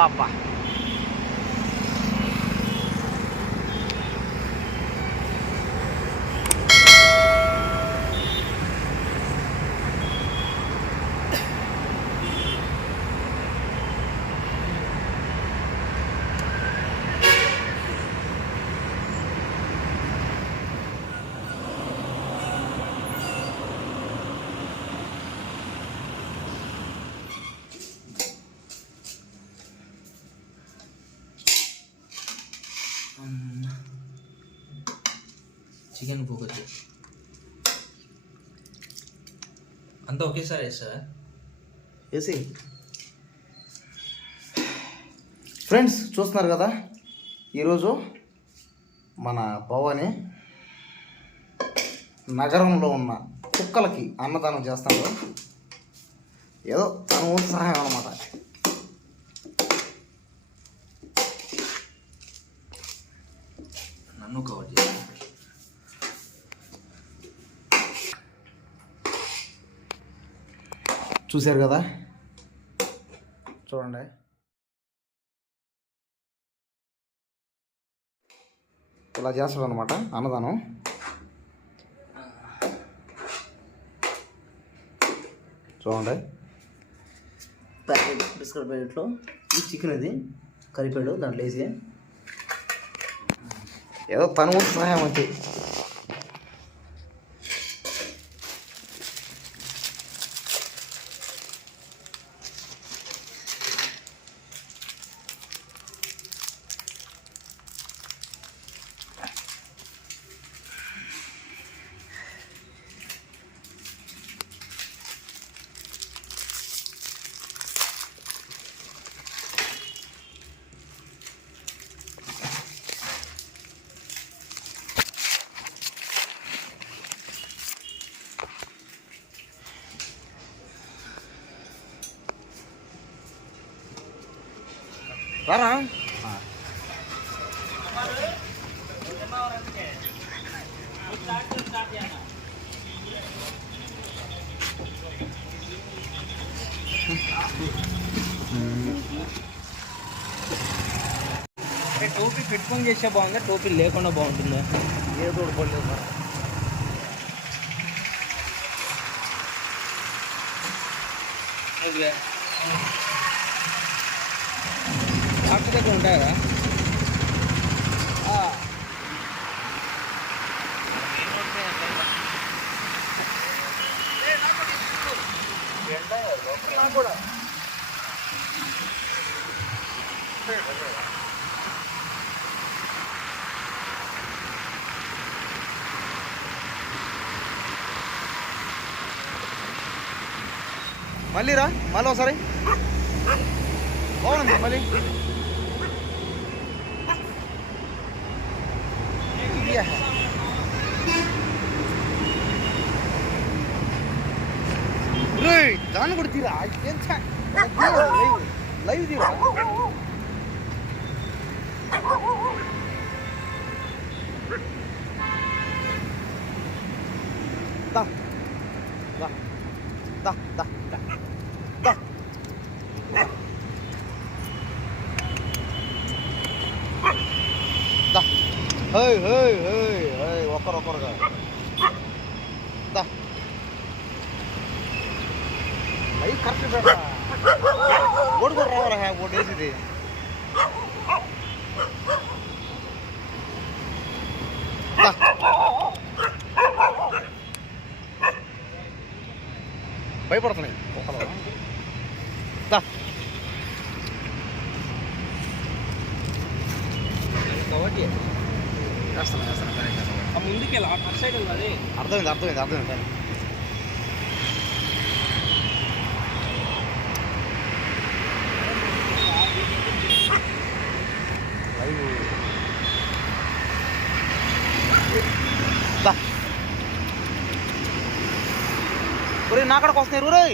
papá chicken పోగొచ్చు. అంతా ఒకేసారి వేస్తారా వేసి ఫ్రెండ్స్ చూస్తున్నారు కదా? ఈరోజు మన భవాని నగరంలో ఉన్న కుక్కలకి అన్నదానం చేస్తాడు. ఏదో తన వంతు సహాయం అనమాట నన్ను కవర్ చూశారు కదా? చూడండి. ఇలా చేస్తాడు అనమాట అన్నదానం. చూడండి. ప్యాకెట్ బిస్కెట్ ప్యాకెట్లో ఈ చికెన్ ఇది కలిపాడు దాంట్లో వేసి. ఏదో తను సహాయం అంతే రారా అంటే టోపీ పెట్టుకొని చేస్తే బాగుందా టోపీ లేకుండా బాగుంటుందా ఏదో ఒకటి పడలేదు సార్ డాక్టర్ దగ్గర ఉంటాయా? మళ్ళీ రా మళ్ళీ ఒకసారి. బాగుంది మళ్ళీ. ఇదియా. రేయ్, దాన్ని కూడా తీరా ఏం ఛా- లైవ్ లైవ్ తీరా దా దా దా దా దా దా దా హై హై హై హై ఒకరు ఒకరుగా అయ్యి కరెక్ట్ పెట్టా ఓడి కూడా రావాలా ఓడి భయపడుతున్నాయి ఒకరు కాబట్టి వేస్తాను వేస్తాను కానీ వేస్తాను. ఆ ముందుకి వెళ్ళి అటు సైడ్ ఉంది అర్థమైంది అర్థమైంది అర్థమైంది దా. ఒరే నా కడకు వస్తున్నాయి ఊరే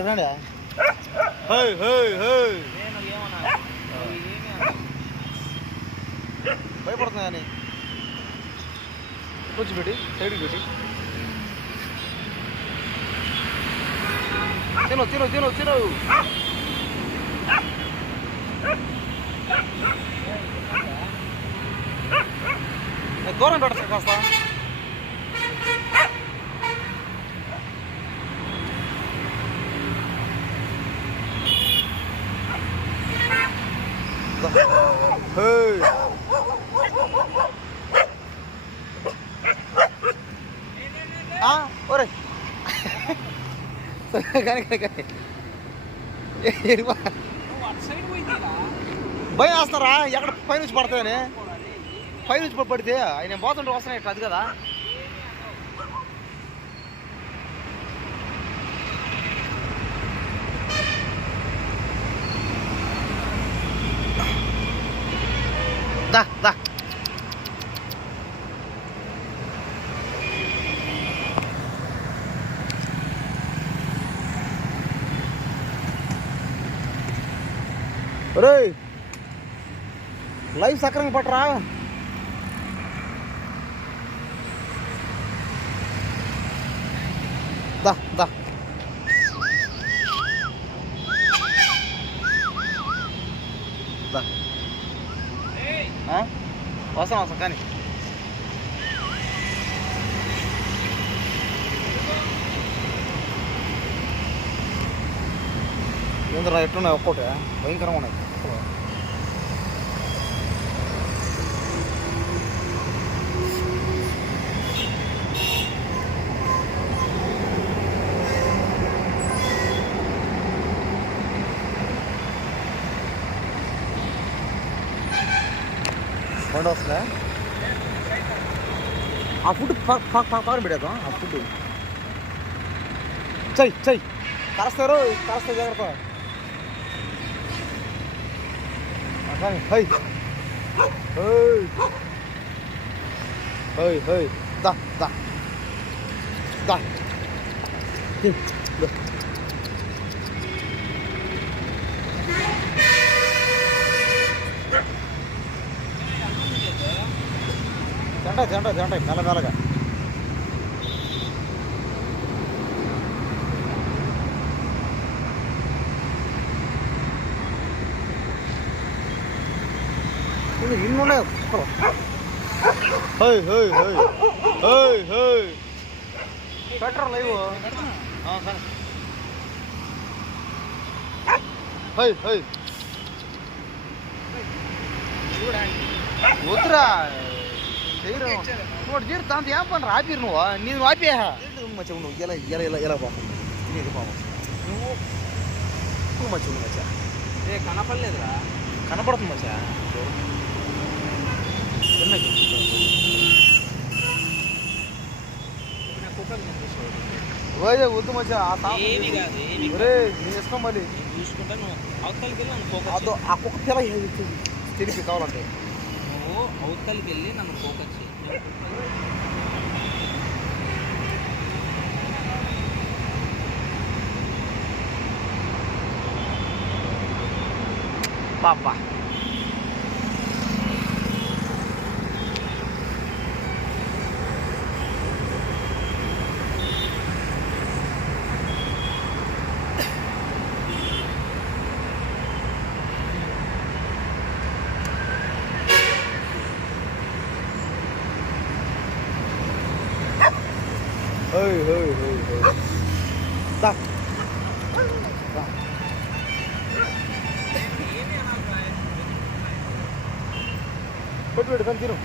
రండి హే హే హే నేను ఏమన్నా అవి ఏమీ అనను. భయపడుతుంది కానీ. కొంచెం పెట్టి సైడ్కి పెట్టి. తిను తిను తిను తిను. దూరం పెడతా కాస్త. Hey. ఆ, ఒరే కానీ కానీ కానీ. భయం వేస్తారా? ఎక్కడ పైనుంచి పడతాయని? పైనుంచి పడి- పడితే ఆయన పోతుంటే వస్తున్నాయి ఇట్లా అది కదా? దా దా. ఒరేయ్ లైవ్ సక్రంగా పట్టరా. దా దా. వస్తాం వస్తాం కానీ. ఏంద్రా ఎట్లున్నాయి ఒక్కోటి? భయంకరంగా ఉన్నాయి. ಕ್ರಾಸ್ನ ಆ ಫುಡ್ ಕಾರ್ ಬಿಡೋದು ಆ ಫುಡ್ ಚೈ ಚೈ ಕರೆಸ್ತಾರೋ ಕರೆಸ್ತಾ ಜಾಗ್ರತ ಹೈ ಹೈ ಹೈ ಹೈ ದಾ ದಾ ದಾ దా దా దా హ్మ్, దా. తింటాయి తింటాయి తింటాయి మెల్ల మెల్లగా ఇది ఇన్ని ఉన్నాయి కుక్కలు హై హై హై హై హై పెట్రోల్ లైవ్ హై హై వద్దురా చేయరు నువ్వు జీరు దాంతో ఏం పని ఆపిరు నువ్వు నేను ఆపే మచ్చ నువ్వు ఇలా ఇలా ఇలా ఇలా పాపం ఇది పాపం నువ్వు మచ్చ మచ్చ ఏ కనపడలేదురా కనపడుతుంది మచ్చ చిన్నకి నేను కుక్కకి కనిపిస్తాడు ఓయ్ వద్దు మచ్చ ఆ తాత ఏమి కాదు ఏమి కాదు. ఒరే నీ ఇష్టం మళ్ళీ నేను చూసుకుంటా నువ్వు అవతలకి వెళ్ళి నన్ను ఫోకస్ అదో ఆ కుక్క పిల్ల తిరిగి కావాలంటే నువ్వు అవతలకి వెళ్ళి నన్ను ఫోకస్ చేయి నేను కుక్కని- పాపా పెట్టు పెట్టు కానీ తిను.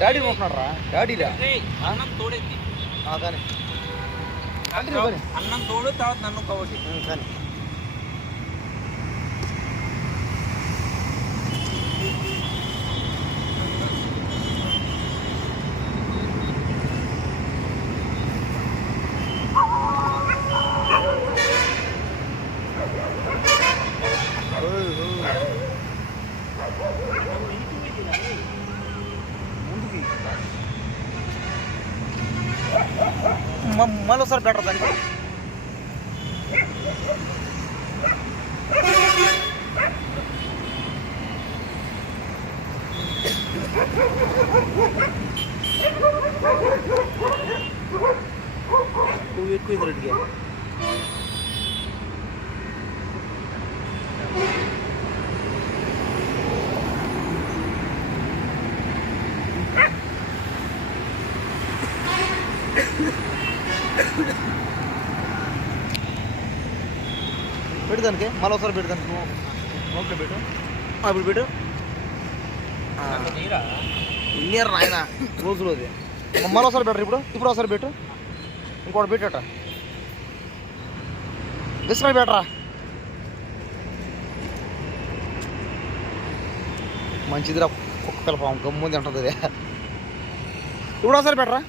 డాడీ ఉంటున్నాడు రా డాడీరా అన్నం తోడేది. అన్నం తోడు తర్వాత నన్ను కవటి కానీ. మళ్ళీ ఒకసారి బెటర్ దానికి నువ్వు ఎక్కువ ఇది రెడ్డిగా దానికి మళ్ళీ ఒకసారి పెట్టు దానికి ఓకే పెట్టు ఇప్పుడు పెట్టు. ఇన్నీరు నాయన రోజులు అది మళ్ళీ ఒకసారి పెట్టరు ఇప్పుడు? ఇప్పుడు ఒకసారి పెట్టు. ఇంకోటి పెట్టట. విసిరాయి పెట్టరా? మంచిదిరా కుక్క పిల్ల పాము గమ్ముంది అంటుంది అది. ఇప్పుడు ఒకసారి పెట్టరా?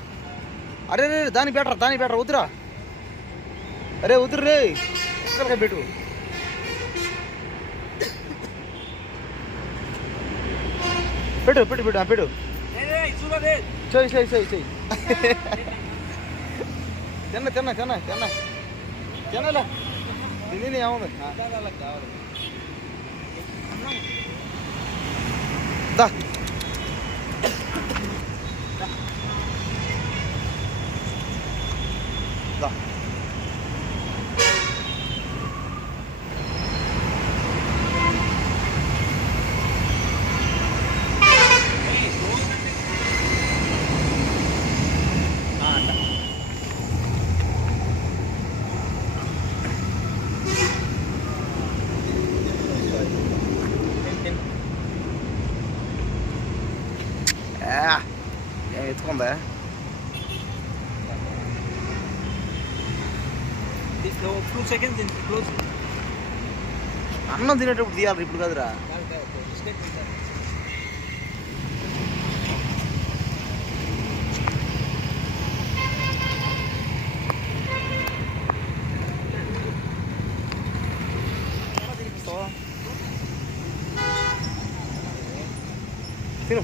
అరే రే దాన్ని పెట్టరా దాన్ని పెట్టరా వద్దురా. అరే వద్దురు రే కుక్కలకాయ పెట్టు. పెట్టు పెట్టు పెట్టు పెట్టు. చూడదే చెయ్యి చెయ్యి చెయ్యి చెయ్యి తిన్న తిన్న తిన్న తిన్న. తినలే తిని ఏముంది? దా. దా ఏ, ఏం ఎత్తుకుందా అన్నం తినేటప్పుడు తీయాలి ఇప్పుడు కాదురా. తిను.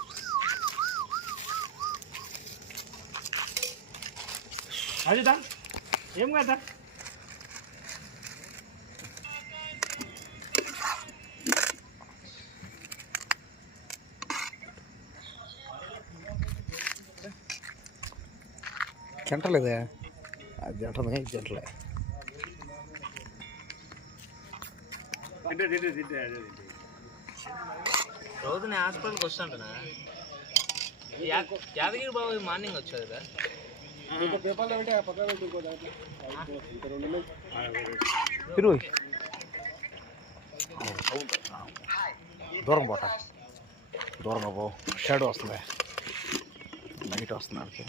అదిదా ఏం కదా తింటే అదే తింటే. రోజు నేను హాస్పిటల్కి వస్తాంటున్నా యా- యాదగిరి బాబు మార్నింగ్ వచ్చారు కదా? తిరుగు. దూరం పోట. దూరంగా పో. షాడో వస్తుంది. లైట్ వస్తుంది.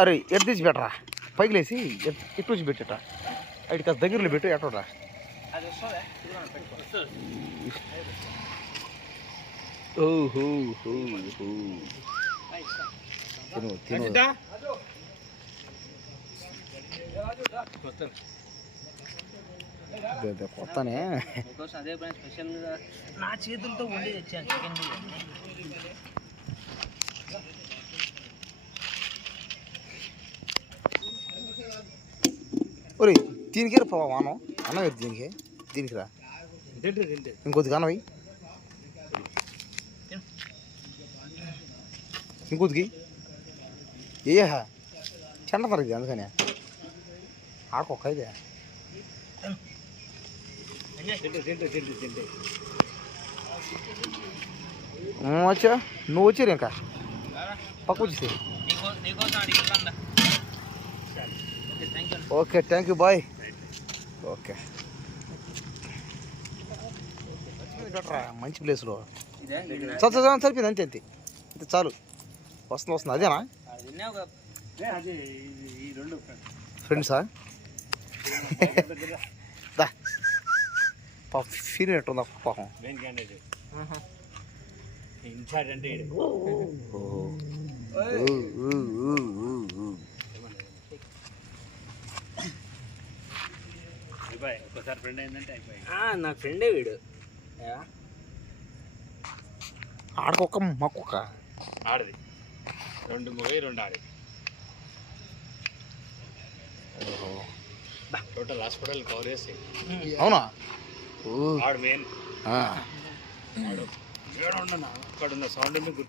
అరే ఎట్ తీసి పెట్టరా? పైకి లేసి ఇటు నుంచి పెట్టట? అటు కాస్త దగ్గరలో పెట్టు వస్తుందా ఓహో. తిను తిను కొత్తనే అదే స్పెషల్గా నా చేతులతో వండి తెచ్చాను చికెన్ బిర్యానీ ఒరే దీనికి పోవా వానం అన్న దీనికి దీనికి రా ఇంకొద్ది కానవి ఇంకొద్దికి ఏ చెండ తరగది అందుకని. ఆడకొక్క ఇదే వచ్చా? నువ్వు వచ్చారు ఇంకా? పక్క వచ్చేసి వెళ్ళండా okay thank you bye okay. మంచి ప్లేస్లో చల్, సరిపోయింది అంతే అంతే అంతే. చాలు. వస్తుంది వస్తుంది. అదేనా? ఫ్రెండ్సా? దా. పాప ఫీల్ పాపం. ఇన్ఛార్జ్ అంటే నా ఫ్రెండే వీడు. ఆడకొక్క మక్కొక్క ఆడది. రెండు మొగై రెండు టోటల్ హాస్పిటల్ కవర్ చేసి. అవునా? ఆడు మెయిన్. ఆడు ఏడు ఉండనా? అక్కడ ఉన్న సౌండ్ గుర్తు